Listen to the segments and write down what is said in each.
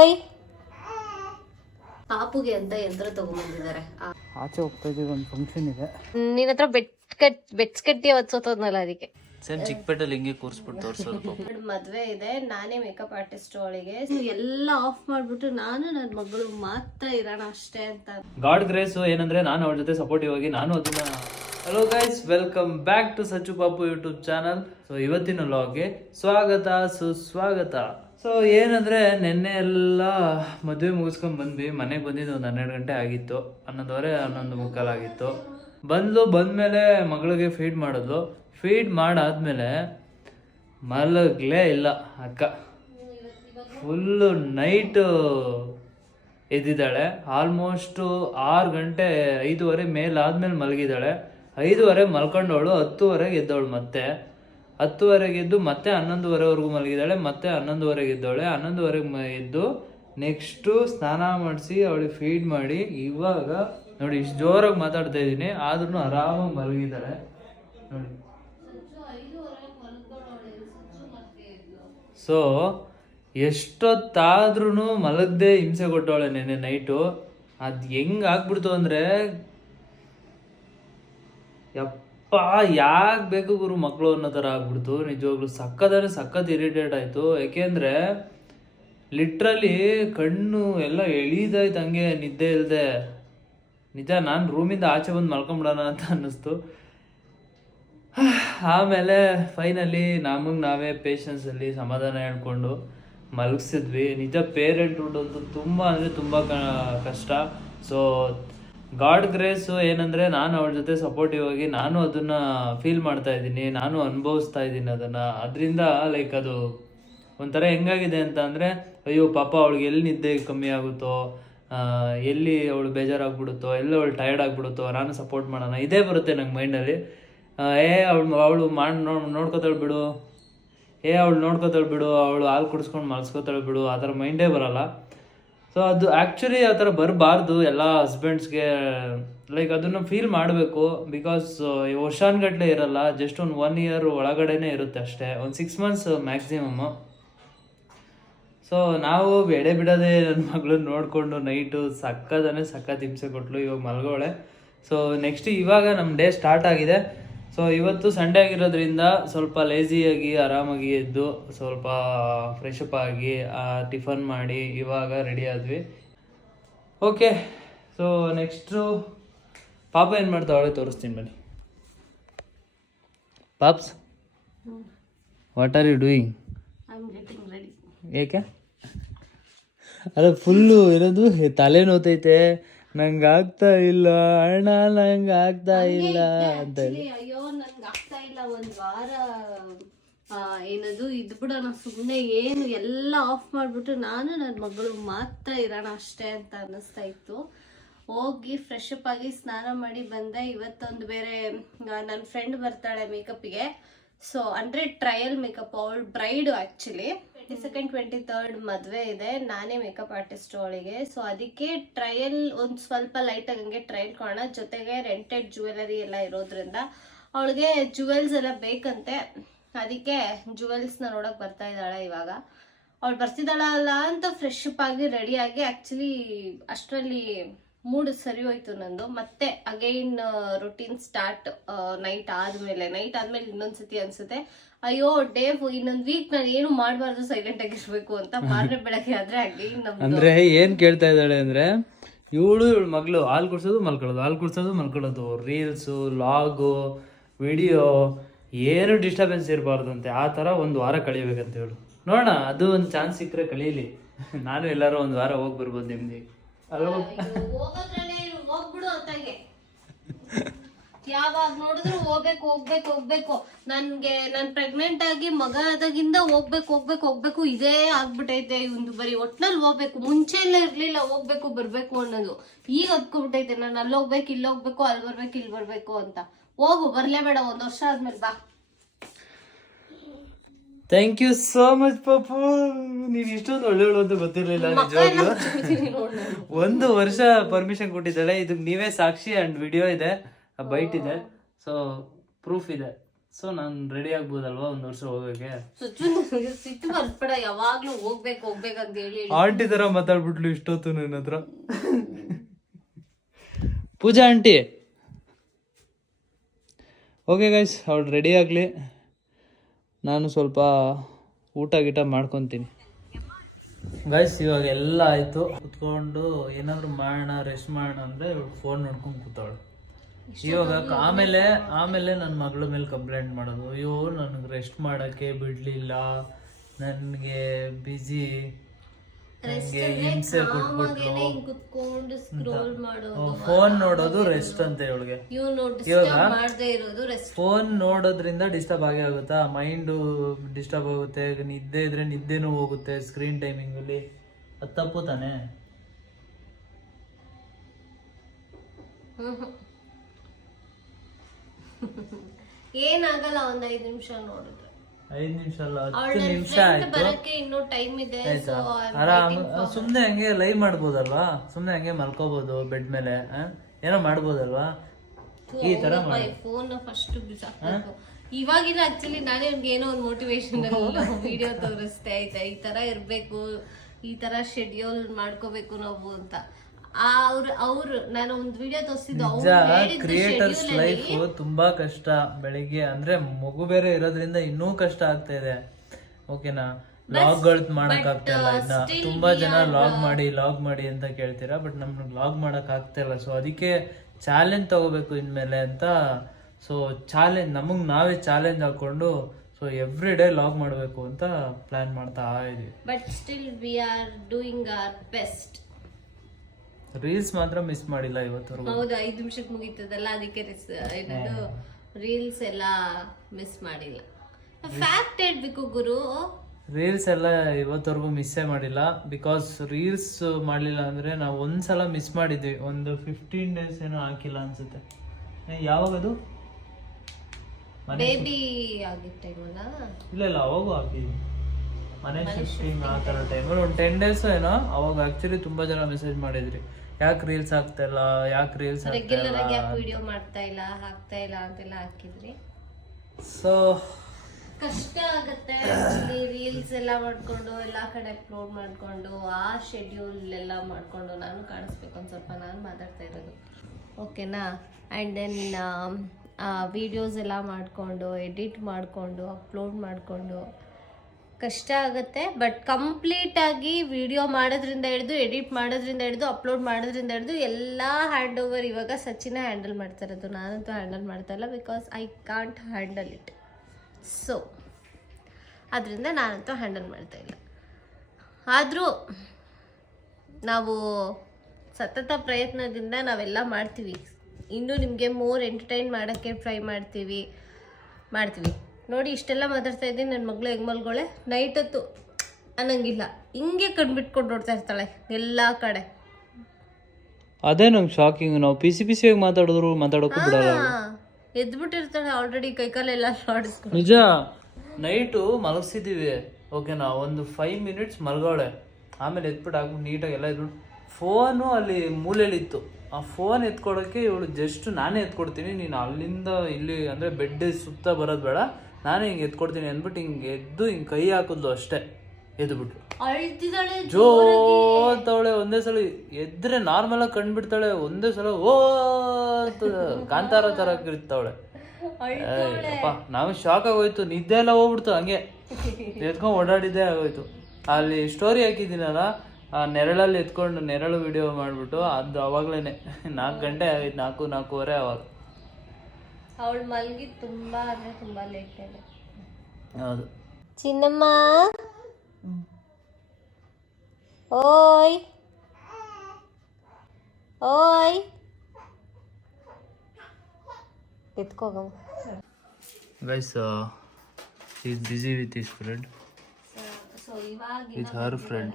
ಓಯ್ ಪಾಪುಗೆ ಅಂತ ಯಂತ್ರ ತಗೊಂಡ್ಬಂದಿದ್ದಾರೆ. ಆಚೆ ಹೋಗ್ತಾ ಇದೀವಿ ಒಂದು ಫಂಕ್ಷನ್ ಇದೆ. ನಿನ್ನ ಹತ್ರ ಬೆಟ್ ಕಟ್ ಬೆಟ್ಸ್ ಕಟ್ಟಿ ಅವತ್ಸೋತದ್ನಲ್ಲ ಅದಕ್ಕೆ. ಸೇಮ್ ಚಿಕ್ಕಪೇಟಲ್ಲಿ ಹಿಂಗೆ ಕೂರಿಸ್ಬಿಟ್ಟು ತೋರಿಸೋದು ಮದ್ವೆ ಇದೆ ನಾನೇ ಮೇಕಪ್ ಆರ್ಟಿಸ್ಟ್ ಅವಳಿಗೆ ಎಲ್ಲ ಆಫ್ ಮಾಡ್ಬಿಟ್ಟು ನಾನು ನನ್ನ ಮಗಳು ಮಾತ್ರ ಇರೋಣ ಅಷ್ಟೇ ಅಂತ. ಗಾಡ್ ಗ್ರೇಸ್ ಏನಂದ್ರೆ ನಾನು ಅವಳ ಜೊತೆ ಸಪೋರ್ಟಿವ್ ಆಗಿ ನಾನು ಅದನ್ನ hello guys welcome back to Sachchu Papu YouTube channel so ಇವತ್ತಿನ ಲಾಗ್ಗೆ ಸ್ವಾಗತ ಸುಸ್ವಾಗತ. ಸೊ ಏನಂದ್ರೆ ನಿನ್ನೆ ಎಲ್ಲ ಮದುವೆ ಮುಗಿಸ್ಕೊಂಡ್ ಬಂದ್ವಿ. ಮನೆಗೆ ಬಂದಿದ್ದು ಒಂದು ಹನ್ನೆರಡು ಗಂಟೆ ಆಗಿತ್ತು. ಹನ್ನೊಂದುವರೆ, ಹನ್ನೊಂದು ಮುಕ್ಕಾಲಾಗಿತ್ತು ಬಂದ್ಲು, ಬಂದ್ಮೇಲೆ ಮಗಳಿಗೆ ಫೀಡ್ ಮಾಡಿದ್ಲು. ಫೀಡ್ ಮಾಡಾದ್ಮೇಲೆ ಮಲಗ್ಲೇ ಇಲ್ಲ ಅಕ್ಕ. Full night ಎದ್ದಿದ್ದಾಳೆ. ಆಲ್ಮೋಸ್ಟು ಆರು ಗಂಟೆ, ಐದೂವರೆ ಮೇಲಾದ್ಮೇಲೆ ಮಲಗಿದ್ದಾಳೆ. ಐದೂವರೆ ಮಲ್ಕೊಂಡವಳು, ಹತ್ತುವರೆಗೆ ಎದ್ದವಳು ಮತ್ತೆ. ಹತ್ತುವರೆಗೆ ಎದ್ದು ಮತ್ತೆ ಹನ್ನೊಂದುವರೆವರೆಗೂ ಮಲಗಿದ್ದಾಳೆ, ಮತ್ತೆ ಹನ್ನೊಂದುವರೆಗೆ ಇದ್ದಾಳೆ ಹನ್ನೊಂದುವರೆಗೆ ಮ, ಎದ್ದು ನೆಕ್ಸ್ಟು ಸ್ನಾನ ಮಾಡಿಸಿ ಅವಳಿಗೆ ಫೀಡ್ ಮಾಡಿ, ಇವಾಗ ನೋಡಿ ಇಷ್ಟು ಜೋರಾಗಿ ಮಾತಾಡ್ತಾ ಇದ್ದೀನಿ, ಆದ್ರೂ ಆರಾಮಾಗಿ ಮಲಗಿದ್ದಾಳೆ. ನೋಡಿ. ಸೊ ಎಷ್ಟೊತ್ತಾದ್ರೂ ಮಲಗದೆ ಹಿಂಸೆ ಕೊಟ್ಟವಳೆ ನೆನೆ ನೈಟು. ಅದು ಹೆಂಗೆ ಆಗ್ಬಿಡ್ತು ಅಂದರೆ, ಯಪ್ಪ ಯಾಕೆ ಬೇಕು ಗುರು ಮಕ್ಕಳು ಅನ್ನೋ ಥರ ಆಗ್ಬಿಡ್ತು. ನಿಜವಾಗ್ಲೂ ಸಕ್ಕದಾರೆ ಸಖತ್ ಇರಿಟೇಟ್ ಆಯಿತು. ಯಾಕೆಂದರೆ ಲಿಟ್ರಲಿ ಕಣ್ಣು ಎಲ್ಲ ಎಳೀದಾಯ್ತು ಹಂಗೆ ನಿದ್ದೆ ಇಲ್ಲದೆ ನಿಜ, ನಾನು ರೂಮಿಂದ ಆಚೆ ಬಂದು ಮಲ್ಕೊಂಬಿಡೋಣ ಅಂತ ಅನ್ನಿಸ್ತು. ಆಮೇಲೆ ಫೈನಲಿ ನಮಗೆ ನಾವೇ ಪೇಷನ್ಸಲ್ಲಿ ಸಮಾಧಾನ ಹೇಳ್ಕೊಂಡು ಮಲಗಿಸಿದ್ವಿ. ನಿಜ ಪೇರೆಂಟ್ಹುಡ್ ಅಂತೂ ತುಂಬ ಅಂದರೆ ತುಂಬ ಕಷ್ಟ. ಸೊ ಗಾಡ್ ಗ್ರೇಸು ಏನಂದರೆ ನಾನು ಅವಳ ಜೊತೆ ಸಪೋರ್ಟಿವ್ ಆಗಿ ನಾನು ಅದನ್ನು ಫೀಲ್ ಮಾಡ್ತಾ ಇದ್ದೀನಿ, ನಾನು ಅನುಭವಿಸ್ತಾ ಇದ್ದೀನಿ ಅದನ್ನು. ಅದರಿಂದ ಲೈಕ್ ಅದು ಒಂಥರ ಹೆಂಗಾಗಿದೆ ಅಂತ ಅಂದರೆ, ಅಯ್ಯೋ ಪಾಪ ಅವಳಿಗೆ ಎಲ್ಲಿ ನಿದ್ದೆ ಕಮ್ಮಿ ಆಗುತ್ತೋ ಎಲ್ಲಿ ಅವಳು ಬೇಜಾರಾಗ್ಬಿಡುತ್ತೋ, ಎಲ್ಲಿ ಅವಳು ಟಯರ್ಡ್ ಆಗ್ಬಿಡುತ್ತೋ, ನಾನು ಸಪೋರ್ಟ್ ಮಾಡೋಣ. ಇದೇ ಬರುತ್ತೆ ನಂಗೆ ಮೈಂಡಲ್ಲಿ ಏ, ಅವಳು ಅವಳು ಮಾಡಿ, ನೋಡ್, ನೋಡ್ಕೋತಾಳೆ ಬಿಡು. ಏ, ಅವಳು ನೋಡ್ಕೋತಾಳೆ ಬಿಡು, ಅವಳು ಹಾಲು ಕುಡಿಸ್ಕೊಂಡು ಮಲ್ಸ್ಕೊತಾಳೆ ಬಿಡು. ಆ ಥರ ಮೈಂಡೇ ಬರಲ್ಲ. ಸೊ ಅದು ಆ್ಯಕ್ಚುಲಿ ಆ ಥರ ಬರಬಾರ್ದು. ಎಲ್ಲ ಹಸ್ಬೆಂಡ್ಸ್ಗೆ ಲೈಕ್ ಅದನ್ನು ಫೀಲ್ ಮಾಡಬೇಕು. ಬಿಕಾಸ್ ವರ್ಷಾನ್ಗಟ್ಲೆ ಇರಲ್ಲ. ಜಸ್ಟ್ ಒಂದು ಒನ್ ಇಯರ್ ಒಳಗಡೆನೇ ಇರುತ್ತೆ ಅಷ್ಟೇ. ಒಂದು ಸಿಕ್ಸ್ ಮಂತ್ಸ್ ಮ್ಯಾಕ್ಸಿಮಮ್ಮು ಸೊ ನಾವು ಎಡೆ ಬಿಡದೆ ನನ್ನ ಮಗಳನ್ನ ನೋಡಿಕೊಂಡು ನೈಟು ಸಕ್ಕದನೆ ಸಕ್ಕ ಹಿಂಸೆ ಕೊಟ್ಲು ಇವಾಗ ಮಲ್ಗೋಳೆ. ಸೊ ನೆಕ್ಸ್ಟ್ ಇವಾಗ ನಮ್ಮ ಡೇ ಸ್ಟಾರ್ಟ್ ಆಗಿದೆ. ಸೊ ಇವತ್ತು ಸಂಡೇ ಆಗಿರೋದ್ರಿಂದ ಸ್ವಲ್ಪ ಲೇಜಿಯಾಗಿ ಆರಾಮಾಗಿ ಎದ್ದು ಸ್ವಲ್ಪ ಫ್ರೆಶ್ ಅಪ್ ಆಗಿ ಟಿಫನ್ ಮಾಡಿ ಇವಾಗ ರೆಡಿ ಆದ್ವಿ. ಓಕೆ ಸೊ ನೆಕ್ಸ್ಟು ಪಾಪ ಏನು ಮಾಡ್ತಾವಳೆ ತೋರಿಸ್ತೀನಿ ಬನ್ನಿ. ಪಾಪ್ಸ್ ವಾಟ್ ಆರ್ ಯು ಡೂಯಿಂಗ್ ಏಕೆ? ಅಲ್ಲ ಫುಲ್ಲು ಇರೋದು ತಲೆ ನೋತೈತೆ. ನಂಗೆ ಆಗ್ತಾ ಇಲ್ಲ ಅಣ್ಣ ನಂಗಾಗ್ತಾ ಆಗ್ತಾ ಇಲ್ಲ ಅಂತ ಹೇಳಿ. ಅಯ್ಯೋ ನಂಗಾಗ್ತಾ ಆಗ್ತಾ ಇಲ್ಲ. ಒಂದ್ ವಾರ ಏನದು ಇದ್ ಬಿಡೋಣ ಸುಮ್ಮನೆ ಏನು ಎಲ್ಲ ಆಫ್ ಮಾಡ್ಬಿಟ್ಟು ನಾನು ನನ್ನ ಮಗಳು ಮಾತ್ರ ಇರೋಣ ಅಷ್ಟೇ ಅಂತ ಅನ್ನಿಸ್ತಾ ಇತ್ತು. ಹೋಗಿ ಫ್ರೆಶ್ ಅಪ್ ಆಗಿ ಸ್ನಾನ ಮಾಡಿ ಬಂದೆ. ಇವತ್ತೊಂದು ಬೇರೆ ನನ್ನ ಫ್ರೆಂಡ್ ಬರ್ತಾಳೆ ಮೇಕಪ್ಗೆ ಸೊ ಅಂದ್ರೆ ಟ್ರಯಲ್ ಮೇಕಪ್ ಅವಳು bride actually twenty second twenty third ಮದುವೆ ಇದೆ. ನಾನೇ ಮೇಕಪ್ ಆರ್ಟಿಸ್ಟ್ ಅವಳಿಗೆ. ಸೊ ಅದಕ್ಕೆ ಟ್ರಯಲ್ ಒಂದು ಸ್ವಲ್ಪ ಲೈಟಾಗಿ ಹಂಗೆ ಟ್ರಯಲ್ ಕೊಡೋಣ ಜೊತೆಗೆ ರೆಂಟೆಡ್ ಜುವೆಲರಿ ಎಲ್ಲ ಇರೋದ್ರಿಂದ ಅವಳಿಗೆ ಜುವೆಲ್ಸ್ ಎಲ್ಲ ಬೇಕಂತೆ. ಅದಕ್ಕೆ ಜುವೆಲ್ಸ್ನ ನೋಡಕ್ ಬರ್ತಾ ಇದ್ದಾಳೆ ಇವಾಗ. ಅವಳು ಬರ್ತಿದ್ದಾಳಲ್ಲ ಅಂತ ಫ್ರೆಶ್ ಅಪ್ ಆಗಿ ರೆಡಿ ಆಗಿ ಆಕ್ಚುಲಿ ಅಷ್ಟರಲ್ಲಿ ಮೂಡ್ ಸರಿ ಹೋಯ್ತು ನಂದು. ಮತ್ತೆ ಅಗೈನ್ ರುಟೀನ್ ಸ್ಟಾರ್ಟ್ ನೈಟ್ ಆದ್ಮೇಲೆ ನೈಟ್ ಆದ್ಮೇಲೆ ಇನ್ನೊಂದ್ಸತಿ ಅನ್ಸುತ್ತೆ, ಅಯ್ಯೋ ಡೇ ಇನ್ನೊಂದ್ ವೀಕ್ ನಾನು ಏನು ಮಾಡಬಾರ್ದು ಸೈಲೆಂಟ್ ಆಗಿರ್ಬೇಕು ಅಂತ ಮಾರನೇ ಬೆಳಗ್ಗೆ ಆದ್ರೆ ಅಗೈನ್ ನಮ್ದು ಅಂದ್ರೆ ಏನ್ ಕೇಳ್ತಾ ಇದ್ದಾಳೆ ಅಂದ್ರೆ, ಇವಳು ಇವಳು ಮಗಳು, ಹಾಲು ಕುಡ್ಸೋದು ಮಲ್ಕೊಳ್ಳೋದು, ಹಾಲು ಕುಡ್ಸೋದು ಮಲ್ಕೊಳ್ಳೋದು. ರೀಲ್ಸು ಲಾಗು ವಿಡಿಯೋ ಏನು ಡಿಸ್ಟರ್ಬೆನ್ಸ್ ಇರಬಾರ್ದಂತೆ. ಆ ಥರ ಒಂದು ವಾರ ಕಳಿಬೇಕಂತ ಹೇಳು ನೋಡೋಣ, ಅದು ಒಂದು ಚಾನ್ಸ್ ಸಿಕ್ಕರೆ ಕಳೀಲಿ. ನಾನು ಎಲ್ಲರೂ ಒಂದು ವಾರ ಹೋಗಿ ಬರ್ಬೋದು ನಿಮ್ಗೆ. ಹೋಗ್ಬಿಡು ಯಾವಾಗ ನೋಡಿದ್ರು ಹೋಗ್ಬೇಕು ಹೋಗ್ಬೇಕು ಹೋಗ್ಬೇಕು. ನನ್ಗೆ, ನಾನ್ ಪ್ರೆಗ್ನೆಂಟ್ ಆಗಿ ಮಗ ಆದಾಗಿಂದ ಹೋಗ್ಬೇಕು ಹೋಗ್ಬೇಕು ಹೋಗ್ಬೇಕು, ಇದೇ ಆಗ್ಬಿಟೈತೆ ಒಂದು ಬರೀ ಒಟ್ನಲ್ಲಿ ಹೋಗ್ಬೇಕು. ಮುಂಚೆ ಎಲ್ಲ ಇರ್ಲಿಲ್ಲ, ಹೋಗ್ಬೇಕು, ಬರ್ಬೇಕು ಅನ್ನೋದು. ಈಗ ಹತ್ಕೊಂಡ್ಬಿಟ್ಟೈತೆ ನಾನು ಅಲ್ಲಿ ಹೋಗ್ಬೇಕು ಇಲ್ಲಿ ಹೋಗ್ಬೇಕು ಅಲ್ಲಿ ಬರ್ಬೇಕು, ಇಲ್ಲಿ ಬರ್ಬೇಕು ಅಂತ. ಹೋಗು, ಬರ್ಲೇಬೇಡ, ಒಂದ್ ವರ್ಷ ಆದ್ಮೇಲೆ ಬಾ. ಥ್ಯಾಂಕ್ ಯು ಸೋ ಮಚ್ ಪಾಪು ನೀನು ಇಷ್ಟೊಂದು ಒಳ್ಳೆಯವಳು ಅಂತ ಗೊತ್ತಿರಲಿಲ್ಲ ನಿಜವಾಗ್ಲೂ. ಒಂದು ವರ್ಷ ಪರ್ಮಿಷನ್ ಕೊಟ್ಟಿದ್ದಾಳೆ. ಇದಕ್ಕೆ ನೀವೇ ಸಾಕ್ಷಿ ಅಂಡ್ ವಿಡಿಯೋ ಇದೆ. ಬೈಟ್ ಇದೆ. ಸೊ ಪ್ರೂಫ್ ಇದೆ. ಸೊ ನಾನು ರೆಡಿ ಆಗ್ಬೋದಲ್ವಾ ಒಂದು ವರ್ಷ ಹೋಗಕ್ಕೆ ಸಿಟ್ಟು ಬರ್ಬೇಡ. ಯಾವಾಗ್ಲೂ ಹೋಗ್ಬೇಕು ಹೋಗ್ಬೇಕಂತ ಹೇಳಿ ಹೇಳಿ. ಆಂಟಿ ತರ ಮಾತಾಡ್ಬಿಟ್ಲು ಇಷ್ಟೊತ್ತು ನನ್ನ ಹತ್ರ. ಪೂಜಾ ಆಂಟಿ ಓಕೆ ಗೈಸ್ ಅವಳು ರೆಡಿ ಆಗಲಿ. ನಾನು ಸ್ವಲ್ಪ ಊಟ ಗೀಟ ಮಾಡ್ಕೊತೀನಿ. ಗೈಸ್ ಇವಾಗ ಎಲ್ಲ ಆಯಿತು. ಕುತ್ಕೊಂಡು ಏನಾದರೂ ಮಾಡೋಣ ರೆಸ್ಟ್ ಮಾಡೋಣ ಅಂದರೆ ಫೋನ್ ನೋಡ್ಕೊಂಡು ಕೂತಾಳು ಇವಾಗ ಆಮೇಲೆ ಆಮೇಲೆ ನನ್ನ ಮಗಳ ಮೇಲೆ ಕಂಪ್ಲೇಂಟ್ ಮಾಡೋದು. ಅಯ್ಯೋ, ನನಗೆ ರೆಸ್ಟ್ ಮಾಡೋಕ್ಕೆ ಬಿಡಲಿಲ್ಲ. ನನಗೆ ಬ್ಯುಸಿ ಕುತ್ಕೊಂಡು ಸ್ಕ್ರೋಲ್ ಮಾಡೋದು ಫೋನ್ ನೋಡೋದು ರೆಸ್ಟ್ ಅಂತ ಇವಳಿಗೆ. ಇವಾಗ ಫೋನ್ ನೋಡೋದ್ರಿಂದ ಡಿಸ್ಟರ್ಬ್ ಆಗೇ ಆಗುತ್ತಾ? ಮೈಂಡು ಡಿಸ್ಟರ್ಬ್ ಆಗುತ್ತೆ ನಿದ್ದೆ ಇದ್ರೆ ನಿದ್ದೆನೂ ಹೋಗುತ್ತೆ ಸ್ಕ್ರೀನ್ ಟೈಮಿಂಗ್ ಅಲ್ಲಿ. ಅದು ತಪ್ಪು ತಾನೆ? ಏನಾಗಲ್ಲ ಒಂದ್ ಐದು ನಿಮಿಷ ನೋಡಿದ್ರೆ ಐದು ನಿಮಿಷ ಅಲ್ಲ ಹತ್ತು ನಿಮಿಷ ಆಯ್ತು. ಇನ್ನೂ ಟೈಮ್ ಇದೆ ಆಯ್ತಾ? ಆರಾಮ್ ಸುಮ್ಮನೆ ಹಂಗೆ ಲೈವ್ ಮಾಡ್ಬೋದಲ್ವಾ? ಸುಮ್ಮನೆ ಹಂಗೆ ಮಲ್ಕೋಬೋದು ಬೆಡ್ ಮೇಲೆ? ಏನೋ ಮಾಡ್ಬೋದಲ್ವಾ? ಈ ತರ ಫೋನ್ ಫಸ್ಟ್ ಬಿಸಾಕ್ಬೇಕು. ಇವಾಗಿನ ಆಕ್ಚುಲಿ ನಾನೇ ಅವ್ನಿಗೆ ಏನೋ ಒಂದು ಮೋಟಿವೇಶನ್ ವಿಡಿಯೋ ತೋರಿಸ್ತೆ ಆಯ್ತಾ? ಈ ತರ ಇರ್ಬೇಕು ಈ ತರ ಶೆಡ್ಯೂಲ್ ಮಾಡ್ಕೋಬೇಕು ನಾವು ಅಂತ. ಅವ್ರ ಅವ್ರು ನಾನು ಒಂದು ವಿಡಿಯೋ ತೋರಿಸಿದ್ದು ಅವ್ರು ಕ್ರಿಯೇಟರ್ಸ್ ಲೈಫ್ ತುಂಬಾ ಕಷ್ಟ ಬೆಳಿಗ್ಗೆ. ಅಂದ್ರೆ ಮಗು ಬೇರೆ ಇರೋದ್ರಿಂದ ಇನ್ನೂ ಕಷ್ಟ ಆಗ್ತಾ ಇದೆ. ಓಕೆನಾ ಲಾಗ್ಗಳು ಮಾಡಕ್ ಆಗ್ತಾ ಇಲ್ಲ ಇನ್ನ. ತುಂಬಾ ಜನ ಲಾಗ್ ಮಾಡಿ ಲಾಗ್ ಮಾಡಿ ಅಂತ ಕೇಳ್ತೀರಾ? ಬಟ್ ನಮ್ಗೆ ಲಾಗ್ ಮಾಡಕ್ ಆಗ್ತಾ ಇಲ್ಲ. ಸೊ ಅದಕ್ಕೆ ಚಾಲೆಂಜ್ ತಗೋಬೇಕು ಇನ್ಮೇಲೆ ಅಂತ. ಸೊ ಚಾಲೆಂಜ್ ನಮಗ್ ನಾವೇ ಚಾಲೆಂಜ್ ಹಾಕೊಂಡು ಸೊ ಎವ್ರಿ ಡೇ ಲಾಗ್ ಮಾಡಬೇಕು ಅಂತ ಪ್ಲಾನ್ ಮಾಡ್ತಾ ಇದೀವಿ. But still we are doing our best reels ಮಾತ್ರ ಮಿಸ್ ಮಾಡಿಲ್ಲ ಇವತ್ತು ಹೌದು ಐದು ನಿಮಿಷಕ್ಕೆ ಮುಗೀತದಲ್ಲ ಅದಕ್ಕೆ ಏನದು ರೀಲ್ಸ್ ಎಲ್ಲ ಮಿಸ್ ಮಾಡಿಲ್ಲ. ಫ್ಯಾಕ್ಟ್ ಹೇಳ್ಬೇಕು ಗುರು. ರೀಲ್ಸ್ ಎಲ್ಲ ಇವತ್ತವರೆಗೂ ಮಿಸ್ಸೇ ಮಾಡಿಲ್ಲ. ಬಿಕಾಸ್ ರೀಲ್ಸ್ ಮಾಡಲಿಲ್ಲ ಅಂದರೆ ನಾವು ಒಂದ್ಸಲ ಮಿಸ್ ಮಾಡಿದ್ವಿ. ಒಂದು ಫಿಫ್ಟೀನ್ ಡೇಸ್ ಏನೋ ಹಾಕಿಲ್ಲ ಅನ್ಸುತ್ತೆ. ಯಾವಾಗ ಯಾವಾಗದು ಬೇಬಿ ಆಗಿತ್ತು ಇಲ್ಲ ಇಲ್ಲ ಅವಾಗೂ ಹಾಕಿದ್ವಿ ಮನೆ ಶಿಫ್ಟಿಂಗ್ ಆ ಥರ ಟೈಮಲ್ಲಿ ಒಂದು ಟೆನ್ ಡೇಸ್ ಏನೋ ಅವಾಗ ಆ್ಯಕ್ಚುಲಿ ತುಂಬ ಜನ ಮೆಸೇಜ್ ಮಾಡಿದ್ರಿ. ಯಾಕೆ ರೀಲ್ಸ್ ಆಗ್ತಾ ಇಲ್ಲ ಯಾಕೆ ರೀಲ್ಸ್ ರೆಗ್ಯುಲರ್ ಆಗಿ ಯಾಕೆ ವಿಡಿಯೋ ಮಾಡ್ತಾ ಇಲ್ಲ ಹಾಕ್ತಾ ಇಲ್ಲ ಅಂತೆಲ್ಲ ಹಾಕಿದ್ರಿ? ಸೊ ಕಷ್ಟ ಆಗುತ್ತೆ ರೀಲ್ಸ್ ಎಲ್ಲ ಮಾಡ್ಕೊಂಡು ಎಲ್ಲ ಕಡೆ ಅಪ್ಲೋಡ್ ಮಾಡ್ಕೊಂಡು ಆ ಶೆಡ್ಯೂಲ್ ಎಲ್ಲ ಮಾಡ್ಕೊಂಡು ನಾನು ಕಾಣಿಸ್ಬೇಕು ಒಂದು ಸ್ವಲ್ಪ ನಾನು ಮಾತಾಡ್ತಾ ಇರೋದು. ಓಕೆನಾ ಆ್ಯಂಡ್ ದೆನ್ ವೀಡಿಯೋಸ್ ಎಲ್ಲ ಮಾಡಿಕೊಂಡು ಎಡಿಟ್ ಮಾಡಿಕೊಂಡು ಅಪ್ಲೋಡ್ ಮಾಡಿಕೊಂಡು ಕಷ್ಟ ಆಗುತ್ತೆ. ಬಟ್ ಕಂಪ್ಲೀಟಾಗಿ ವಿಡಿಯೋ ಮಾಡೋದ್ರಿಂದ ಹಿಡಿದು ಎಡಿಟ್ ಮಾಡೋದ್ರಿಂದ ಹಿಡಿದು ಅಪ್ಲೋಡ್ ಮಾಡೋದ್ರಿಂದ ಹಿಡಿದು ಎಲ್ಲ ಹ್ಯಾಂಡ್ ಓವರ್ ಇವಾಗ ಸಚಿನ ಹ್ಯಾಂಡಲ್ ಮಾಡ್ತಾ ಇರೋದು. ನಾನಂತೂ ಹ್ಯಾಂಡಲ್ ಮಾಡ್ತಾ ಇಲ್ಲ because I can't handle it so ಅದರಿಂದ ನಾನಂತೂ ಹ್ಯಾಂಡಲ್ ಮಾಡ್ತಾ ಇಲ್ಲ. ಆದರೂ ನಾವು ಸತತ ಪ್ರಯತ್ನದಿಂದ ನಾವೆಲ್ಲ ಮಾಡ್ತೀವಿ. ಇನ್ನೂ ನಿಮಗೆ ಮೋರ್ ಎಂಟರ್ಟೈನ್ ಮಾಡೋಕ್ಕೆ ಟ್ರೈ ಮಾಡ್ತೀವಿ. ಮಾಡ್ತೀವಿ. ನೋಡಿ ಇಷ್ಟೆಲ್ಲ ಮಾತಾಡ್ತಾ ಇದ್ದೀನಿ. ನನ್ನ ಮಗಳು ಹೆಗ್ಮಲ್ಗಳೇ ಮಲ್ಗೋಳೆ? ನೈಟ್ ಹೊತ್ತು ಅನ್ನಂಗಿಲ್ಲ. ಹಿಂಗೆ ಕಣ್ಬಿಟ್ಕೊಂಡು ನೋಡ್ತಾ ಇರ್ತಾಳೆ ಎಲ್ಲ ಕಡೆ. ಅದೇ ನಂಗೆ ಶಾಕಿಂಗ್ ನಾವು ಪಿ ಸಿ ಪಿ ಸಿಯಾಗಿ ಮಾತಾಡಿದ್ರು ಮಾತಾಡೋಕ್ಕೂ ಬಿಡಲ್ಲ ಎದ್ಬಿಟ್ಟಿರ್ತಾಳೆ ಆಲ್ರೆಡಿ ಕೈಕಾಲೆಲ್ಲ ಆಡಿಸ್ಕೊಂಡು ನಿಜ ನೈಟು ಮಲಗಿಸಿದ್ದೀವಿ ಓಕೆನಾ ಒಂದು ಫೈವ್ ಮಿನಿಟ್ಸ್ ಮಲಗೋಳೆ. ಆಮೇಲೆ ಎದ್ಬಿಟ್ಟು ಆಗ್ಬಿಟ್ಟು ನೀಟಾಗಿ ಎಲ್ಲ ಇದ್ಬಿಟ್ಟು ಫೋನು ಅಲ್ಲಿ ಮೂಲೆಯಲ್ಲಿತ್ತು ಆ ಫೋನ್ ಎತ್ಕೊಡೋಕ್ಕೆ ಇವಳು ಜಸ್ಟ್ ನಾನೇ ಎತ್ಕೊಡ್ತೀನಿ ನೀನು ಅಲ್ಲಿಂದ ಇಲ್ಲಿ ಅಂದರೆ ಬೆಡ್ ಸುತ್ತ ಬರೋದು ಬೇಡ ನಾನೇ ಹಿಂಗೆ ಎತ್ಕೊಡ್ತೀನಿ ಅಂದ್ಬಿಟ್ಟು ಹಿಂಗೆ ಎದ್ದು ಹಿಂಗೆ ಕೈ ಹಾಕಿದ್ಲು ಅಷ್ಟೇ ಎದ್ಬಿಟ್ಟು ಜೋ ಅಂತವಳೆ ಒಂದೇ ಸಲ ಎದ್ರೆ ನಾರ್ಮಲ್ ಆಗಿ ಕಂಡ್ಬಿಡ್ತಾಳೆ ಒಂದೇ ಸಲ ಓ ಅಂತ ಕಾಂತಾರ ತರ ಇರ್ತಾವಳೆ ಅಪ್ಪ ನಾವು ಶಾಕ್ ಆಗೋಯ್ತು ನಿದ್ದೆ ಎಲ್ಲ ಹೋಗ್ಬಿಡ್ತು ಹಂಗೆ. ಎತ್ಕೊಂಡು ಓಡಾಡಿದ್ದೇ ಆಗೋಯ್ತು. ಅಲ್ಲಿ ಸ್ಟೋರಿ ಹಾಕಿದ್ದೀನಲ್ಲ ನೆರಳಲ್ಲಿ ಎತ್ಕೊಂಡು ನೆರಳು ವಿಡಿಯೋ ಮಾಡಿಬಿಟ್ಟು ಅದು ಅವಾಗ್ಲೇನೆ. ನಾಲ್ಕು ಗಂಟೆ ಆಗಿತ್ತು ನಾಲ್ಕು ನಾಲ್ಕೂವರೆ ಅವಾಗ ಅವಳು ಮಲಗಿ ತುಂಬಾ ಅಂದ್ರೆ ತುಂಬಾ ಲೇಟ್ ಇದೆ ಹೌದು. ಚಿನ್ನಮ್ಮ? ಓಯ್. ಓಯ್. ಎತ್ಕೋಗಮ್ಮ. Guys is busy with his friend so ಇವಾಗ ವಿತ್ ಹರ್ ಫ್ರೆಂಡ್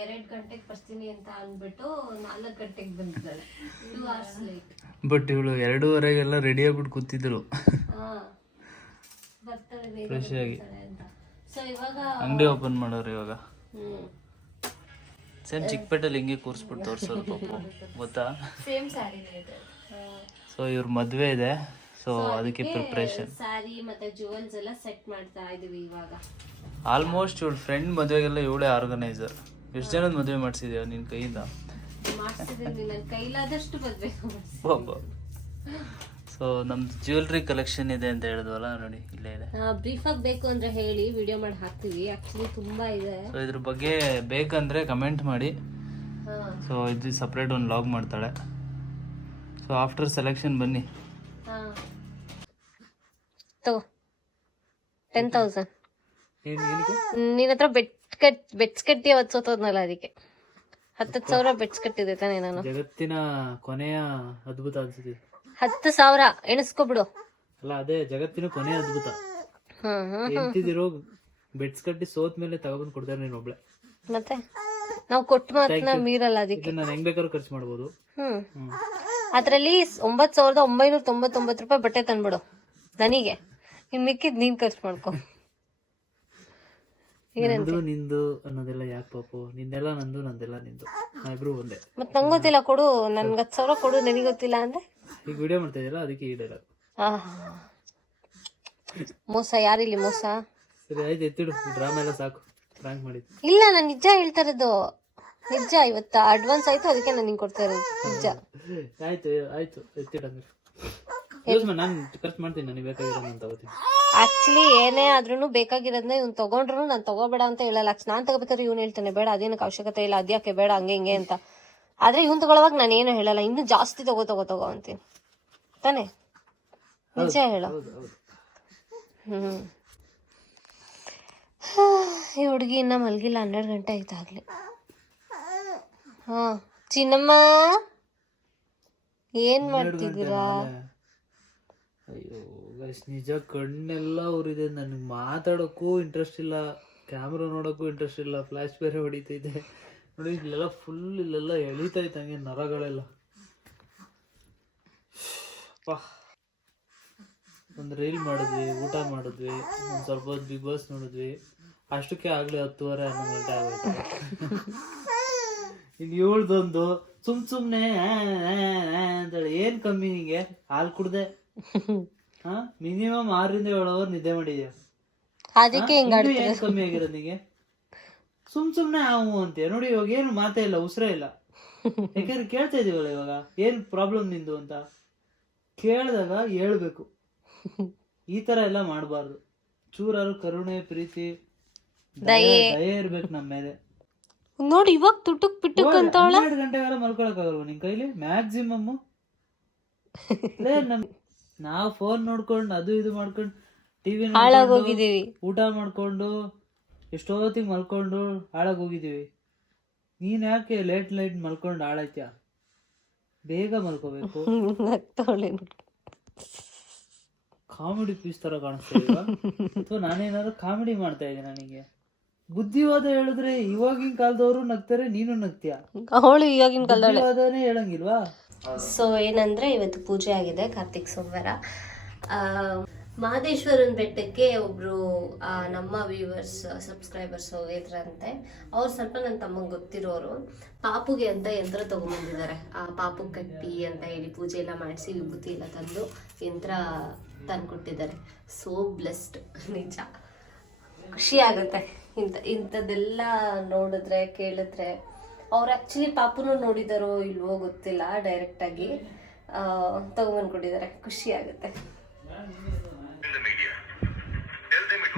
ಎರಡ್ ಗಂಟೆಗೆ ಬರ್ತೀನಿ ಅಂತ ಅಂದ್ಬಿಟ್ಟು ನಾಲ್ಕು ಗಂಟೆಗೆ ಬಂದಿದ್ದಾಳೆ ಟೂ ಅವರ್ಸ್ ಲೇಟ್ ಬಟ್ ಇವಳು ಎರಡೂವರೆಗೆಲ್ಲ ರೆಡಿ ಆಗ್ಬಿಟ್ಟು ಕೂತಿದ್ರು. ಬರ್ತಾಳೆ ಬೇಗ ಫ್ರೆಶ್ ಆಗಿ. ಬರ್ತಾಳೆ ಅಂತ. ಸೊ ಇವಾಗ ಅಂಗಡಿ ಓಪನ್ ಮಾಡೋರು ಇವಾಗ. ಹ್ಮ್. ಸೇಮ್ ಚಿಕ್ಕಪೇಟೆಲಿ ಹಿಂಗೆ ಕೂರಿಸ್ಬಿಟ್ಟು ತೋರಿಸೋದು ಪಾಪ. ಗೊತ್ತಾ? ಸೇಮ್ ಸ್ಯಾರಿ ಸೊ ಇವ್ರ ಮದುವೆ ಇದೆ. ಸೊ ಅದಕ್ಕೆ ಪ್ರಿಪ್ರೇಷನ್ ಸ್ಯಾರಿ ಮತ್ತೆ ಜುವೆಲ್ಸ್ ಎಲ್ಲ ಸೆಟ್ ಮಾಡ್ತಾ ಇದೀವಿ ಇವಾಗ. ಆಲ್ಮೋಸ್ಟ್ ಇವ್ರ ಫ್ರೆಂಡ್ ಮದುವೆಗೆಲ್ಲ ಇವಳೇ ಆರ್ಗನೈಸರ್ ಎಷ್ಟು ಜನದ ಮದುವೆ ಮಾಡಿಸಿದ್ಯಾ ನಿನ್ನ ಕೈಯಿಂದ ಸೊ ನಮ್ದು ಜ್ಯುವೆಲ್ರಿ ಕಲೆಕ್ಷನ್ ಇದೆ ಅಂತ ಹೇಳಿದ್ವಲ್ಲ ನೋಡಿ ಇಲ್ಲೇ ಇದೆ. ಬ್ರೀಫ್ ಆಗಿ ಬೇಕು ಅಂದ್ರೆ ಹೇಳಿ ವಿಡಿಯೋ ಮಾಡಿ ಹಾಕ್ತೀವಿ. ಆಕ್ಚುಲಿ ತುಂಬಾ ಇದೆ. ಸೊ ಇದ್ರ ಬಗ್ಗೆ ಬೇಕಂದ್ರೆ ಕಮೆಂಟ್ ಮಾಡಿ. ಸೊ ಇದು ಸಪ್ರೇಟ್ ಒಂದು ಲಾಗ್ ಮಾಡ್ತಾಳೆ. ಸೊ ಆಫ್ಟರ್ ಸೆಲೆಕ್ಷನ್ ಬನ್ನಿ. ತಗೋ. ಟೆನ್ ತೌಸಂಡ್ ನಿನ್ನ ಹತ್ರ ಬೆಟ್ ಕಟ್ ಬೆಟ್ಸ್ ಕಟ್ಟಿ ಅವತ್ತು ಸೋತೋದ್ನಲ್ಲ ಅದಕ್ಕೆ. ಹತ್ತತ್ತು ಸಾವಿರ ಬೆಟ್ಸ್ ಕಟ್ಟಿದೆ ತಾನೇ ನಾನು. ಜಗತ್ತಿನ ಕೊನೆಯ ಅದ್ಭುತ ಅನ್ಸುತ್ತೆ. ಹತ್ತು ಸಾವಿರ ಎಣಿಸ್ಕೊಬಿಡು. ಅಲ್ಲ ಅದೇ ಜಗತ್ತಿನ ಕೊನೆಯ ಅದ್ಭುತ. ಹ್ಮ್ ಹ್ಮ್ ಎಂತಿದಿರೋ ಬೆಡ್ಸ್ ಕಟ್ಟಿ ಸೋತ್ ಮೇಲೆ ತಗೊಬಂದು ಕೊಡ್ತಾರೆ ನೀನು ಒಬ್ಳೆ. ಮತ್ತೆ? ನಾವು ಕೊಟ್ಟು ಮಾತ್ರ ಮೀರಲ್ಲ ಅದಕ್ಕೆ. ನಾನು ಹೆಂಗ್ ಬೇಕಾದ್ರೂ ಖರ್ಚು ಮಾಡ್ಬೋದು. ಹ್ಮ್. ಹ್ಮ್. ಅದ್ರಲ್ಲಿ ಒಂಬತ್ ಸಾವಿರದ ಒಂಬೈನೂರ ತೊಂಬತ್ತೊಂಬತ್ತು ರೂಪಾಯಿ ಬಟ್ಟೆ ತಂದ್ಬಿಡು. ನನಗೆ. ಇನ್ನು ಮಿಕ್ಕಿದ್ ನೀನ್ ಖರ್ಚು ಮಾಡ್ಕೊ. ನಂದು ನಿಂದು ಅನ್ನೋದೆಲ್ಲ ಯಾಕೆ ಪಾಪು? ನಿಂದೆಲ್ಲ ನಂದು ನಂದೆಲ್ಲ ನಿಂದು. ನಾವಿಬ್ರು ಒಂದೇ. ಮತ್ತೆ ನಂಗೆ ಗೊತ್ತಿಲ್ಲ ಕೊಡು. ನನ್ಗೆ ಹತ್ತು ಸಾವಿರ ಕೊಡು ನನಗೆ ಗೊತ್ತಿಲ್ಲ ಅಂದ್ರೆ? ಈಗ ವಿಡಿಯೋ ಮಾಡ್ತಾ ಇದೆಯಲ್ಲ ಅದಕ್ಕೆ ಈಡೇರ ಡೈಲಾಗ್. ಮೋಸ ಯಾರಿಲ್ಲಿ ಮೋಸ? ಸರಿ ಆಯ್ತು ಎತ್ತಿಡು. ಡ್ರಾಮಾ ಎಲ್ಲ ಸಾಕು. ಪ್ರ್ಯಾಂಕ್ ಮಾಡಿದ್ದು ಇಲ್ಲ ನಾನು ನಿಜ ಹೇಳ್ತಾ ಇರೋದು ನಿಜ ಇವತ್ತು. ಅಡ್ವಾನ್ಸ್ ಆಯ್ತು ಅದಕ್ಕೆ ನಾನು ನಿಂಗೆ ಕೊಡ್ತಾ ಇರೋದು. ನಿಜ. ಆಯ್ತು ಆಯ್ತು ಎತ್ತಿಡು ಅಂದ್ರೆ. ನಾನು ಖರ್ಚು ಮಾಡ್ತೀನಿ ನನಗೆ ಬೇಕಾಗಿರೋ ನಾನು ತಗೋತೀನಿ ಆಕ್ಚುಲಿ ಏನೇ ಆದ್ರೂ ಬೇಕಾಗಿರೋದನ್ನ ಇವ್ನು ತಗೊಂಡ್ರು ನಾನು ತಗೋಬೇಡ ಅಂತ ಹೇಳಲ್ಲ. ನಾನು ತಗೋಬೇಕಾದ್ರೆ ಇವ್ನು ಹೇಳ್ತಾನೆ ಬೇಡ ಅದೇನಕ್ಕೆ ಅವಶ್ಯಕತೆ ಇಲ್ಲ ಅದ್ಯಾಕೆ ಬೇಡ ಹಂಗೆ ಹಿಂಗೆ ಅಂತ. ಆದ್ರೆ ಇವ್ನು ತಗೊಳ್ಳುವಾಗ ನಾನು ಏನು ಹೇಳಲ್ಲ ಇನ್ನು ಜಾಸ್ತಿ ತಗೋ ತಗೋ ತಗೋ ಅಂತೀನಿ. ತಾನೆ? ನಿಜ ಹೇಳು. ಹ್ಮ್. ಈ ಹುಡುಗಿ ಇನ್ನ ಮಲಗಿಲ್ಲ ಹನ್ನೆರಡು ಗಂಟೆ ಆಯ್ತಾಗ್ಲಿ ಹಾ ಚಿನ್ನಮ್ಮ? ಏನ್ ಮಾಡ್ತಿದ್ದೀರಾ? ಅಯ್ಯೋ. ಗೈಸ್ ನಿಜ ಕಣ್ಣೆಲ್ಲ ಉರಿದೆ. ನನಗೆ ಮಾತಾಡೋಕ್ಕೂ ಇಂಟ್ರೆಸ್ಟ್ ಇಲ್ಲ. ಕ್ಯಾಮ್ರಾ ನೋಡೋಕ್ಕೂ ಇಂಟ್ರೆಸ್ಟ್ ಇಲ್ಲ. ಫ್ಲ್ಯಾಶ್ ಬೇರೆ ಹೊಡಿತೈತೆ. ನೋಡಿ, ಇಲ್ಲೆಲ್ಲ ಫುಲ್ ಇಲ್ಲೆಲ್ಲ ಎಳಿತೈತೆ ಹಂಗೆ ನರಗಳೆಲ್ಲ. ಒಂದು ರೀಲ್ ಮಾಡಿದ್ವಿ, ಊಟ ಮಾಡಿದ್ವಿ, ಒಂದು ಸ್ವಲ್ಪ ಹೊತ್ತು ಬಿಗ್ ಬಾಸ್ ನೋಡಿದ್ವಿ. ಅಷ್ಟಕ್ಕೆ ಆಗಲಿ ಹತ್ತುವರೆ, ಹನ್ನೊಂದು ಗಂಟೆ ಆಗುತ್ತೆ ಈಗ ಏಳ್ದೊಂದು, ಸುಮ್ ಸುಮ್ಮನೆ ಅಂತೇಳಿ, ಏನು ಕಮ್ಮಿ ನಿಂಗೆ? ಹಾಲು ಕುಡ್ದೆ? ಹಾ? ಮಿನಿಮಮ್ ಆರರಿಂದ ಏಳು ಅವರ್ ನಿದ್ದೆ ಮಾಡಿದ್ಯಾ? ಅದಕ್ಕೆ ಹಿಂಗ ಇನ್ನೂ ಏನ್ ಕಮ್ಮಿ ಆಗಿರೋದು ನಿಂಗೆ? ಸುಮ್ ಸುಮ್ನೆ ಹಾವು ಅಂತೀಯ. ನೋಡಿ ಇವಾಗ ಏನು ಮಾತೇ ಇಲ್ಲ ಉಸಿರೇ ಇಲ್ಲ. ಯಾಕಂದ್ರೆ ಕೇಳ್ತಾ ಇದೀವಲ್ಲ ಇವಾಗ? ಏನ್ ಪ್ರಾಬ್ಲಮ್ ನಿಂದು ಅಂತ? ಕೇಳಿದಾಗ ಹೇಳ್ಬೇಕು. ಈ ತರ ಎಲ್ಲ ಮಾಡಬಾರ್ದು. ಚೂರಾರು ಕರುಣೆ ಪ್ರೀತಿ ದಯೆ ದಯೆ. ಇರ್ಬೇಕು ನಮ್ಮ ಮೇಲೆ. ನೋಡಿ ಇವಾಗ ತುಟುಕ್ ಪಿಟುಕ್ ಅಂತ ಹನ್ನೆರಡು ಗಂಟೆಗೆಲ್ಲ ಮಲ್ಕೊಳಕ್ ಆಗಲ್ವ ನಿನ್ ಕೈಲಿ? ಮ್ಯಾಕ್ಸಿಮಮ್ ನಮ್ ನಾವ್ ಫೋನ್ ನೋಡ್ಕೊಂಡು ಅದು ಇದು ಮಾಡ್ಕೊಂಡು ಟಿವಿ ಹಾಳಾಗೋಗಿದೀವಿ ಊಟ ಮಾಡ್ಕೊಂಡು ಎಷ್ಟೊತ್ತಿಗೆ ಮಲ್ಕೊಂಡು ಹಾಳಾಗ್ ಹೋಗಿದೀವಿ ನೀನ್ ಯಾಕೆ ಲೇಟ್ ಲೈಟ್ ಮಲ್ಕೊಂಡು ಹಾಳಾಯ್ತ್ಯಾ? ಬೇಗ ಮಲ್ಕೋಬೇಕು. ಕಾಮಿಡಿ ಪೀಸ್ ತರ ಕಾಣಿಸ್ತಾ ಅಥವಾ ನಾನೇನಾದ್ರು ಕಾಮಿಡಿ ಮಾಡ್ತಾ ಇದ್ದೀನಿ ನನಗೆ ಬುದ್ಧಿವಾದ ಹೇಳಿದ್ರೆ ಇವಾಗಿನ ಕಾಲದವರು ನಗ್ತಾರೆ ನೀನು ನಗ್ತೀಯ? ಅವಳು ಇವಾಗಿನ ಕಾಲದಲ್ಲಿ ಬುದ್ಧಿವಾದನೇ ಹೇಳಂಗಿಲ್ವಾ? ಸೊ ಏನಂದ್ರೆ ಇವತ್ತು ಪೂಜೆ ಆಗಿದೆ ಕಾರ್ತಿಕ್ ಸೋಮವಾರ. ಆ, ಮಹದೇಶ್ವರನ ಬೆಟ್ಟಕ್ಕೆ ಒಬ್ರು ನಮ್ಮ ವ್ಯೂವರ್ಸ್ ಸಬ್ಸ್ಕ್ರೈಬರ್ಸ್ ಹೋಗಿದ್ರಂತೆ. ಅವ್ರು ಸ್ವಲ್ಪ ನನ್ನ ತಮ್ಮಂಗೆ ಗೊತ್ತಿರೋರು. ಪಾಪುಗೆ ಅಂತ ಯಂತ್ರ ತಗೊಂಡ್ಬಂದಿದ್ದಾರೆ ಆ ಪಾಪು ಕಟ್ಟಿ ಅಂತ ಹೇಳಿ ಪೂಜೆ ಎಲ್ಲ ಮಾಡಿಸಿ ವಿಭೂತಿ ಎಲ್ಲ ತಂದು ಯಂತ್ರ ತಂದ್ಕೊಟ್ಟಿದ್ದಾರೆ. ಸೋ ಬ್ಲೆಸ್ಡ್ ನಿಜ. ಖುಷಿ ಆಗುತ್ತೆ. ಇಂಥ ಇಂಥದ್ದೆಲ್ಲ ನೋಡಿದ್ರೆ ಕೇಳಿದ್ರೆ ಅವ್ರು ಆ್ಯಕ್ಚುಲಿ ಪಾಪುನೂ ನೋಡಿದಾರೋ ಇಲ್ವೋ ಗೊತ್ತಿಲ್ಲ ಡೈರೆಕ್ಟಾಗಿ ಆಗಿ. ತಗೊಂಡ್ಬಂದ್ಕೊಟ್ಟಿದ್ದಾರೆ ಖುಷಿ ಆಗುತ್ತೆ.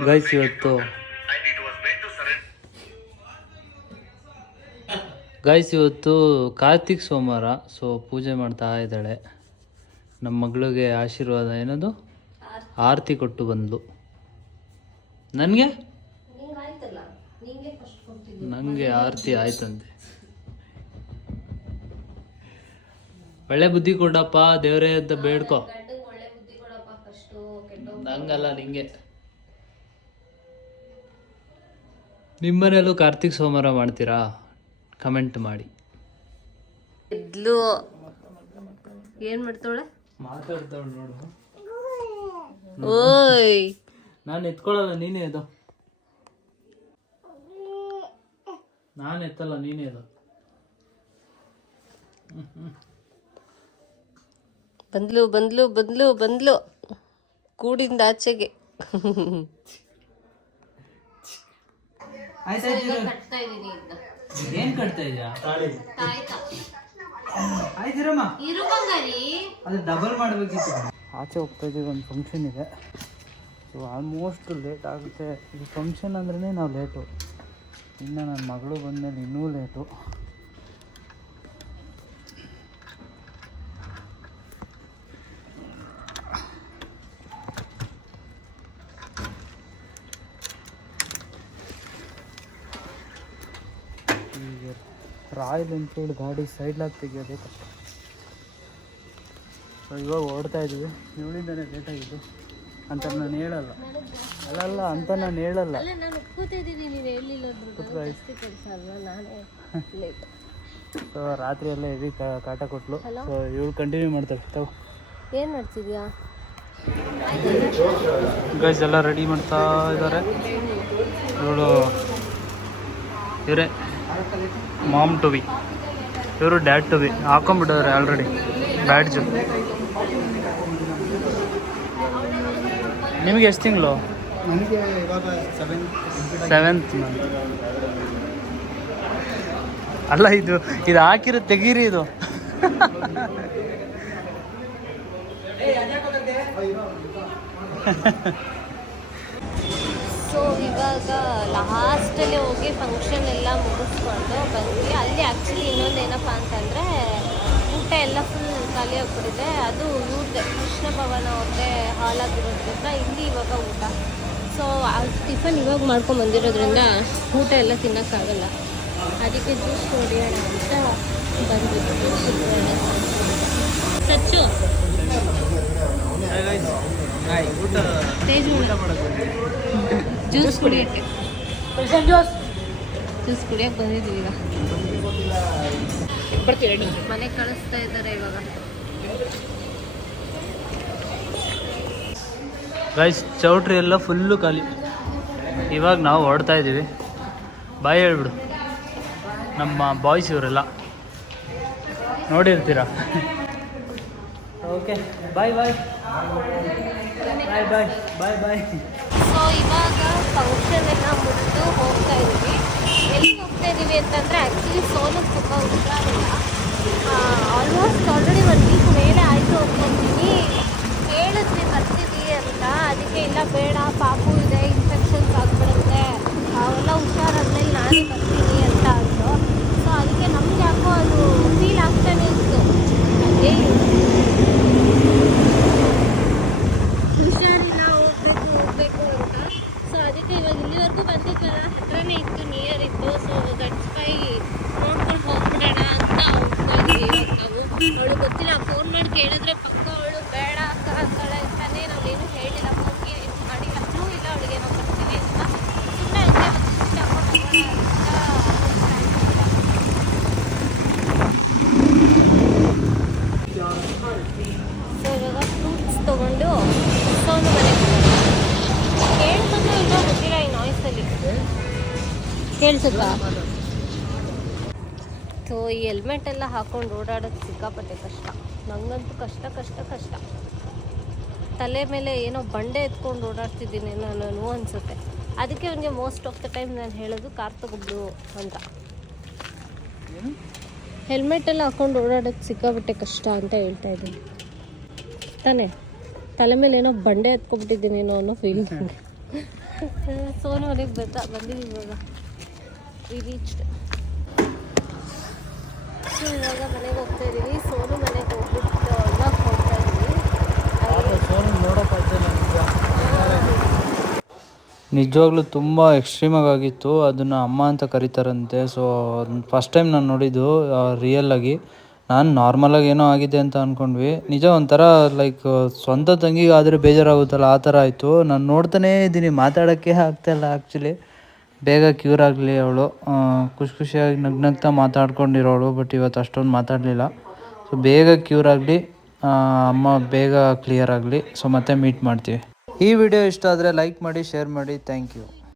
ಗೈಸ್ ಇವತ್ತು ಗೈಸ್ ಇವತ್ತು ಕಾರ್ತಿಕ್ ಸೋಮವಾರ ಸೊ ಪೂಜೆ ಮಾಡ್ತಾ ಇದ್ದಾಳೆ. ನಮ್ಮ ಮಗಳಿಗೆ ಆಶೀರ್ವಾದ ಏನದು? ಆರತಿ. ಕೊಟ್ಟು ಬಂದ್ಲು ನನಗೆ ನಿಂಗೆ ಆಯ್ತಲ್ಲ ನಿಂಗೆ ಫಸ್ಟ್ ಕೊಡ್ತಿದ್ದೆ ನನಗೆ ಆರತಿ ಆಯ್ತಂತೆ. ಒಳ್ಳೆ ಬುದ್ಧಿ ಕೊಡಪ್ಪ ದೇವರೇ ಅಂತ ಬೇಡ್ಕೊ. ಗಂಡಂಗೆ ಒಳ್ಳೆ ಬುದ್ಧಿ ಕೊಡಪ್ಪ ಫಸ್ಟು ಕೆಟ್ಟ ನಂಗಲ್ಲ ನಿಂಗೆ. ನಿಮ್ಮನೇಲೂ ಕಾರ್ತಿಕ್ ಸೋಮವಾರ ಮಾಡ್ತೀರಾ? ಕಮೆಂಟ್ ಮಾಡಿ. ಇದ್ಲು. ಏನ್ ಮಾಡ್ತಾಳೆ ಮಾತಾಡ್ತಾಳು ನೋಡು. ಓಯ್. ನಾನು ಎತ್ಕೊಳ್ಳಲ್ಲ ನೀನೇ ಅದು ನಾನು ಎತ್ತಲ್ಲ ನೀನೇ ಅದು ಬಂದ್ಲು ಬಂದ್ಲು ಬಂದ್ಲು ಬಂದ್ಲು. ಕೂಡಿಂದ ಆಚೆಗೆ. ಏನ್ ಕಟ್ತಾ ಇದ್ಯಾ? ಆಯ್ತಿರಮ್ಮ ಅದು ಡಬಲ್ ಮಾಡಬೇಕಿತ್ತು. ಆಚೆ ಹೋಗ್ತಾ ಇದೀವಿ ಒಂದು ಫಂಕ್ಷನ್ ಇದೆ. ಸೊ ಆಲ್ಮೋಸ್ಟ್ ಲೇಟ್ ಆಗುತ್ತೆ. ಇದು ಫಂಕ್ಷನ್ ಅಂದ್ರೆ ನಾವು ಲೇಟು ಇನ್ನು ನನ್ನ ಮಗಳು ಬಂದಮೇಲೆ ಇನ್ನೂ ಲೇಟು ಈಗ ರಾಯಲ್ ಎನ್ಫೀಲ್ಡ್ ಗಾಡಿ ಸೈಡ್ಲಾಗಿ ತೆಗಿಯೋದೇ. ಕಷ್ಟ ಸೊ ಇವಾಗ ಓಡ್ತಾ ಇದ್ದೀವಿ. ಇವಳಿಂದನೇ ಲೇಟಾಗಿದ್ದು ಅಂತ ನಾನು ಹೇಳಲ್ಲ. ಅಲ್ಲ ಅಲ್ಲ ಅಂತ ನಾನು ಹೇಳಲ್ಲ. ಅಲ್ಲ ನಾನು ಒಪ್ಕೋತಾ ಇದ್ದೀನಿ ನೀನು ಹೇಳಿಲ್ಲ ಜಾಸ್ತಿ ಕೆಲಸ ಅಲ್ವಾ? ನಾನೇ ಲೇಟ್ ಸೊ ರಾತ್ರಿ ಎಲ್ಲ ಹೆವಿ ಕಾಟ ಕೊಟ್ಲು. ಸೊ ಇವಳು ಕಂಟಿನ್ಯೂ ಮಾಡ್ತಾಳೆ. ತಗೋ. ಏನು ಮಾಡ್ತಿದ್ಯಾ? ಗೈಸ್ ಎಲ್ಲ ರೆಡಿ ಮಾಡ್ತಾ ಇದ್ದಾರೆ. ಇವಳು ಇವರೇ ಮಾಮ್ ಟು ಬಿ ಇವರು ಡ್ಯಾಡ್ ಟು ಬಿ ಹಾಕೊಂಡ್ಬಿಟ್ಟಿದ್ದಾರೆ ಆಲ್ರೆಡಿ ಬ್ಯಾಡ್ಜು ನಿಮಗೆ ಎಷ್ಟು ತಿಂಗಳು? ನನಗೆ ಇವಾಗ ಸೆವೆಂತ್ ಮಂತ್ ಅಲ್ಲ ಇದು ಇದು ಹಾಕಿರೋ ತೆಗೀರಿ ಇದು. ಸೊ ಇವಾಗ ಲಾಸ್ಟಲ್ಲಿ ಹೋಗಿ ಫಂಕ್ಷನ್ ಎಲ್ಲ ಮುಗಿಸ್ಕೊಂಡು ಬಂದ್ವಿ. ಅಲ್ಲಿ ಆ್ಯಕ್ಚುಲಿ ಇನ್ನೊಂದು ಏನಪ್ಪ ಅಂತಂದರೆ ಊಟ ಎಲ್ಲ ಫುಲ್ ಖಾಲಿ ಆಗ್ಬಿಟ್ಟಿದೆ. ಅದು ಇವ್ರದ್ದೆ ಕೃಷ್ಣ ಭವನ ಅವ್ರದ್ದೇ ಹಾಲಾಗಿರೋದ್ರಿಂದ ಇಲ್ಲಿ ಇವಾಗ ಊಟ. ಸೊ ಟಿಫನ್ ಇವಾಗ ಮಾಡ್ಕೊಂಡು ಬಂದಿರೋದ್ರಿಂದ ಊಟ ಎಲ್ಲ ತಿನ್ನೋಕ್ಕಾಗಲ್ಲ. ಅದಕ್ಕೆ ಜ್ಯೂಸ್ ಹೊಡಿಯೋಣ ಅಂತ ಬಂದ್ಬಿಟ್ಟು ಸಚ್ಚು. ಜ್ಯೂಸ್ ಕುಡಿಯೋಕ್ಕೆ. ಜ್ಯೂಸ್ ಕುಡಿಯೋಕ್ಕೆ ಬಂದಿದ್ವಿ ಈಗ. ಮನೆ ಕಳಿಸ್ತಾ ಇದ್ದಾರೆ ಇವಾಗ. ಗೈಸ್ ಚೌಟ್ರಿ ಎಲ್ಲ ಫುಲ್ಲು ಖಾಲಿ. ಇವಾಗ ನಾವು ಹೊಡ್ತಾ ಇದ್ದೀವಿ ಬಾಯ್ ಹೇಳ್ಬಿಡು. ನಮ್ಮ ಬಾಯ್ಸ್ ಇವರೆಲ್ಲ. ನೋಡಿರ್ತೀರ? Okay bye bye bye bye bye bye so ಇವಾಗ ಫಂಕ್ಷನ್ ಎಲ್ಲ ಮುಗಿದು ಹೋಗ್ತಾ ಇದ್ದೀವಿ ಎಲ್ಲಿ ಹೋಗ್ತಾ ಇದ್ದೀವಿ ಅಂತಂದರೆ ಆ್ಯಕ್ಚುಲಿ ಸೋಲಕ್ಕೆ ತುಂಬ ಆಲ್ಮೋಸ್ಟ್ ಆಲ್ರೆಡಿ ಒಂದು ವೀಕ್ ಮೇಲೆ ಆಯಿತು ಬರ್ತೀವಿ ಅಂತ ಅದಕ್ಕೆ ಇಲ್ಲ, ಬೇಡ, ಪಾಪು ಇದೆ ಇನ್ಫೆಕ್ಷನ್ಸ್ ಆಗ್ಬಿಡುತ್ತೆ. ಅವೆಲ್ಲ ಹುಷಾರಾದ್ಮೇಲೆ ನಾನು ಬರ್ತೀನಿ ಅಂತ ಅಂದರು. ಸೊ ಅದಕ್ಕೆ ನಮ್ಗೆ ಯಾಕೋ ಅದು ಫೀಲ್ ಆಗ್ತಾನೆ ಇತ್ತು. ಅದೇ ಹುಷಾರಿಲ್ಲ ಹೋಗ್ಬೇಕು ಹೋಗ್ಬೇಕು ಅಂತ ಸೊ ಅದಕ್ಕೆ ಇವಾಗ ಇಲ್ಲಿವರೆಗೂ ಬಂದಿದ್ವಲ್ಲ ಹತ್ರನೇ ಇತ್ತು ನಿಯರ್ ಇತ್ತು ಸೊ ಗಟ್ಸ್ಕೈ ನೋಡ್ಕೊಂಡು ಹೋಗ್ಬಿಡೋಣ ಅಂತ ಹೋಗ್ತಾ ಇದ್ವಿ ಇವಾಗ ನಾವು ಅವಳು ಗೊತ್ತಿಲ್ಲ ಫೋನ್ ಮಾಡಿ ಕೇಳಿದ್ರೆ ಪಕ್ಕ ಅವಳು ಬೇಡ ಅಕ್ಕ ಅಂತಾಳೆ ಅಂತಾನೆ ನಾವೇನು ಹೇಳಿಲ್ಲ ಫೋನ್ಗೆ ಏನು ಮಾಡಿಲ್ಲ ಇನ್ನೂ ಇಲ್ಲ ಅವಳಿಗೆ ನಾವು ಬರ್ತೀವಿ ಅಂತ ಸುಮ್ಮನೆ ಹಂಗೆ ಒಂದು ವಿಸಿಟ್ ಹಾಕೊಂಡು ಸೊ ಇವಾಗ ಫ್ರೂಟ್ಸ್ ತೊಗೊಂಡು ಸೋನು ಮನೆಗೆ ಕೇಳ್ತಂದ್ರೆ ಇಲ್ಲೋ ಗೊತ್ತಿಲ್ಲ ಈ ನಾಯ್ಸಲ್ಲಿ ಕೇಳಿಸುತ್ತಾ ಸೊ ಈ ಹೆಲ್ಮೆಟ್ ಎಲ್ಲ ಹಾಕೊಂಡು ಓಡಾಡೋದು ಸಿಕ್ಕಾಪಟ್ಟೆ ಕಷ್ಟ. ನಂಗಂತೂ ಕಷ್ಟ ಕಷ್ಟ ಕಷ್ಟ. ತಲೆ ಮೇಲೆ ಏನೋ ಬಂಡೆ ಎತ್ಕೊಂಡು ಓಡಾಡ್ತಿದ್ದೀನಿ ನಾನು ಅನಿಸುತ್ತೆ. ಅದಕ್ಕೆ ಅವನಿಗೆ ಮೋಸ್ಟ್ ಆಫ್ ದ ಟೈಮ್ ನಾನು ಹೇಳೋದು ಕಾರ್ ತಗೊಬಿಡು ಅಂತ. ಹೆಲ್ಮೆಟ್ ಎಲ್ಲ ಹಾಕೊಂಡು ಓಡಾಡೋಕ್ಕೆ ಸಿಕ್ಕಾಪಟ್ಟೆ ಕಷ್ಟ ಅಂತ ಹೇಳ್ತಾ ಇದ್ದೀನಿ. ತಾನೇ ತಲೆ ಮೇಲೆ ಏನೋ ಬಂಡೆ ಎತ್ಕೊಬಿಟ್ಟಿದ್ದೀನೇನೋ ಅನ್ನೋ ಫೀಲ್ ನನಗೆ ಸೋನು ಅವ್ರಿಗೆ ಬರ್ತಾ ಬಂದಿದ್ದೀನಿ ಇವಾಗ. ವಿ ರೀಚ್ಡ್ ಸೊ ಇವಾಗ ಮನೆಗೆ ಹೋಗ್ತಾ ಇದ್ದೀವಿ. ಸೋನು ಮನೆಗೆ ಹೋಗ್ಬಿಟ್ಟು ಹೋಗ್ತಾ ಇದ್ದೀವಿ ನಿಜವಾಗ್ಲೂ ತುಂಬ ಎಕ್ಸ್ಟ್ರೀಮಾಗಿ ಆಗಿತ್ತು. ಅದನ್ನು ಅಮ್ಮ ಅಂತ ಕರೀತಾರಂತೆ. ಸೊ ಫಸ್ಟ್ ಟೈಮ್ ನಾನು ನೋಡಿದ್ದು ರಿಯಲ್ ಆಗಿ. ನಾನು ನಾರ್ಮಲಾಗಿ ಏನೋ ಆಗಿದೆ ಅಂತ ಅಂದ್ಕೊಂಡ್ವಿ ನಿಜ ಒಂಥರ ಲೈಕ್ ಸ್ವಂತ ತಂಗಿಗಾದರೆ ಬೇಜಾರಾಗುತ್ತಲ್ಲ, ಆ ಥರ ಆಯಿತು. ನಾನು ನೋಡ್ತಾನೇ ಇದ್ದೀನಿ ಮಾತಾಡೋಕ್ಕೆ ಆಗ್ತಾಯಿಲ್ಲ ಆ್ಯಕ್ಚುಲಿ ಬೇಗ ಕ್ಯೂರ್ ಆಗಲಿ ಅವಳು. ಖುಷಿ ಖುಷಿಯಾಗಿ ನಗ್ನಗ್ತಾ ಮಾತಾಡ್ಕೊಂಡಿರೋಳು ಬಟ್ ಇವತ್ತು ಅಷ್ಟೊಂದು ಮಾತಾಡಲಿಲ್ಲ. ಸೊ ಬೇಗ ಕ್ಯೂರ್ ಆಗಲಿ ಅಮ್ಮ ಬೇಗ ಕ್ಲಿಯರ್ ಆಗಲಿ. ಸೊ ಮತ್ತೆ ಮೀಟ್ ಮಾಡ್ತೀವಿ. ಈ ವಿಡಿಯೋ ಇಷ್ಟ ಆದರೆ ಲೈಕ್ ಮಾಡಿ ಶೇರ್ ಮಾಡಿ. Thank you